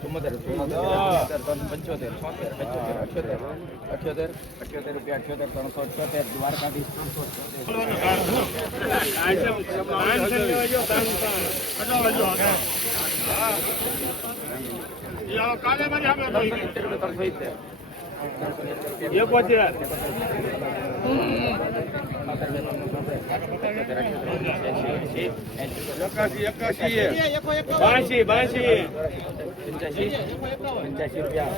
ચુમ્મોતેર પંચોતેર છોતેર પંચોતેર અઠ્યોતેર અઠ્યોતેર અઠ્યોતેર રૂપિયા અઠ્યોતેર ત્રણસો અઠ્યોતેર દ્વારકાથી ત્રણસો સામે ત્રણસો પંચ્યાસી રૂપિયા.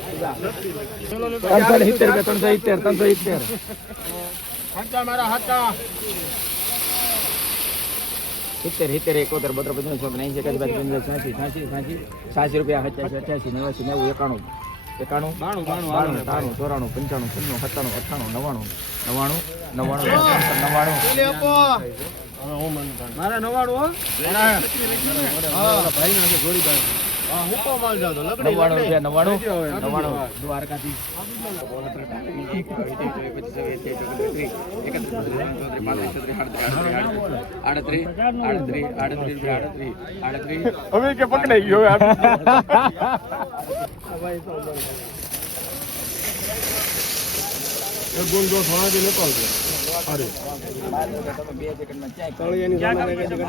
ત્રણસો સિત્તેર ત્રણસો હાચા સિત્તેર સિત્તેર એકોતેર બોતેર પંચાવન સો એંસી એકાસી બાસી પંચાસી છ્યાસી છ્યાસી છ્યાસી છ્યાસી રૂપિયા સત્યાસી અઠ્યાસી નેવાસી નેવું એકાણું. એકાણું? બાણું, બાણું, ત્રાણું ચોરાણું પંચાણું છન્નું સત્તાણું અઠ્ઠાણું નવ્વાણું. નવ્વાણું નવ્વાણું નવ્વાણું. મારા નવાડું હો ભાઈ ના જોડી ભાઈ હવે. કે પકડાઈ ગયો હવે એક ગુણ દો થોડાથી નીકળજો અરે બે સેકન્ડમાં ક્યાંય તળિયાની સામે લઈ ગઈ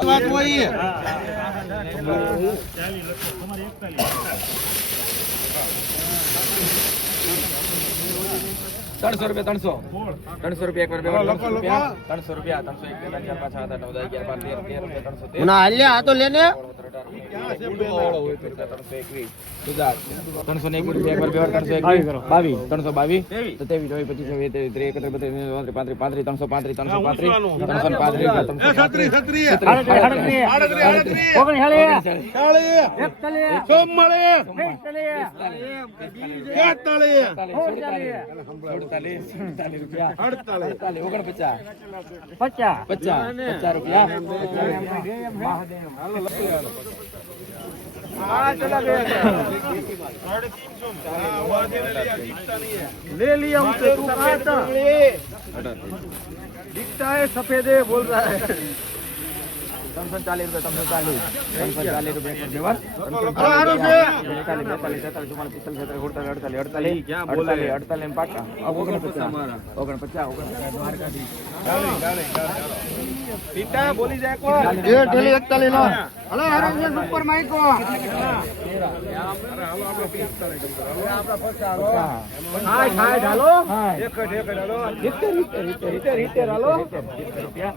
વાત હોય ત્રણસો રૂપિયા ત્રણસો. ત્રણસો રૂપિયા એક વાર બે વાર ત્રણસો રૂપિયા ત્રણસો રૂપિયા ત્રણસો એક બે ચાર પાંચ સાત આઠ નવ દસ અગિયાર બાર તેર તેર રૂપિયા ત્રણસો તેર. ના હાલ્યા આ તો લેને. ત્રણસો ત્રણસો ને એકવીસ રૂપિયા એક ત્રણસો બાવીસ ત્રણસો બાવીસ. ત્રેવીસ. ચોવીસ પચીસ છવ્વીસ ત્રેવીસ ત્રેવીસ એકત્રીસ બત્રીસ પાંત્રીસ પાંત્રીસ ત્રણસો પાંત્રીસ ત્રણસો પાંત્રીસ. ત્રણસો પાંત્રીસ ત્રણસો છત્રી છત્રી આડત્રીસ, આડત્રીસ ઓગણચાળીસ સોમ મળે એકતાળીસ અડતાલીસ અડતાલીસ રૂપિયા અડતાલીસ અડતાલીસ ઓગણપચાસ પચાસ પચાસ પચાસ રૂપિયા ले लिया हमसे तू कहा था दिखता है सफेद है बोल रहा है ત્રણસો ચાલીસ રૂપિયા ત્રણસો ચાલીસ. ત્રણસો ચાલીસ રૂપિયા છે. બેતાલીસ તેતાલીસ ચુમ્માલીસ પિસ્તાલીસ છેતાલીસ અડતાલીસ અડતાલીસ પાકા ઓગણપચાસ. ઓગણપચાસ. ઓગણપચાસ પિતા બોલી જાય એકતાલીસ નો હલો માઈકો સિત્તેર સિત્તેર સિત્તેર સિત્તેર સિત્તેર હાલો. સિત્તેર